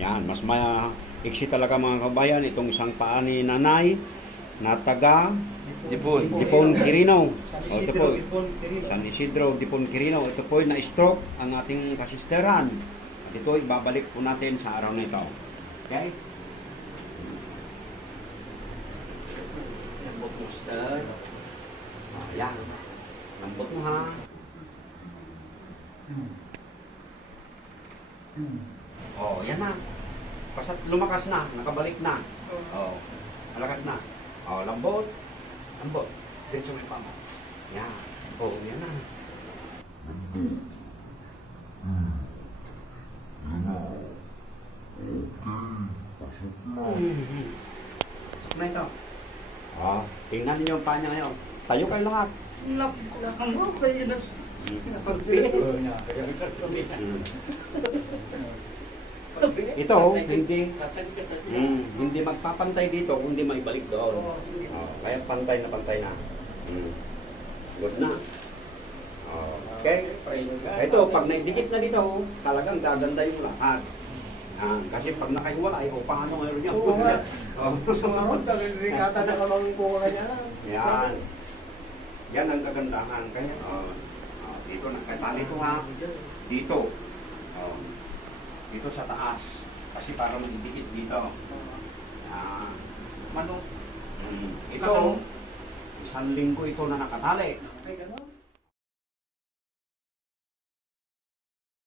Yan, mas maiksi talaga mga kabayan itong isang paa ni nanay na taga Dipon Quirino. O, ito po, San Isidro Dipon Quirino. Ito po na-stroke ang ating kasisteran. At ito ibabalik po natin sa araw na ito. Okay? Lambot mo, sister. Ayan. Lambot mo, ha? Oh, yan na. Pasat lumakas na, nakabalik na. Oh, malakas na. Oh, lambot. Lambot. Din sa may pama. Yan. Oh, yan na. Pasok na ito. Oh, tingnan niyo yung paa niya ngayon. Tayo kayo lahat. Ito, hindi magpapantay dito kung hindi maibalik doon. Kaya pantay na. Good na. Okay. Ito, pag naidikit na dito, talagang gaganda yung lahat. Kasi pag nakahiwalay, paano ngayon niya? Sumarot, nagigata na kalawin ko kanya. Yan. Yan ang kagandahan. Kaya, dito, nakatali ito ha. Dito. Dito sa taas. Kasi para magdikit dito. Manok. Ito, isang linggo ito na nakatali. Ay, gano'n?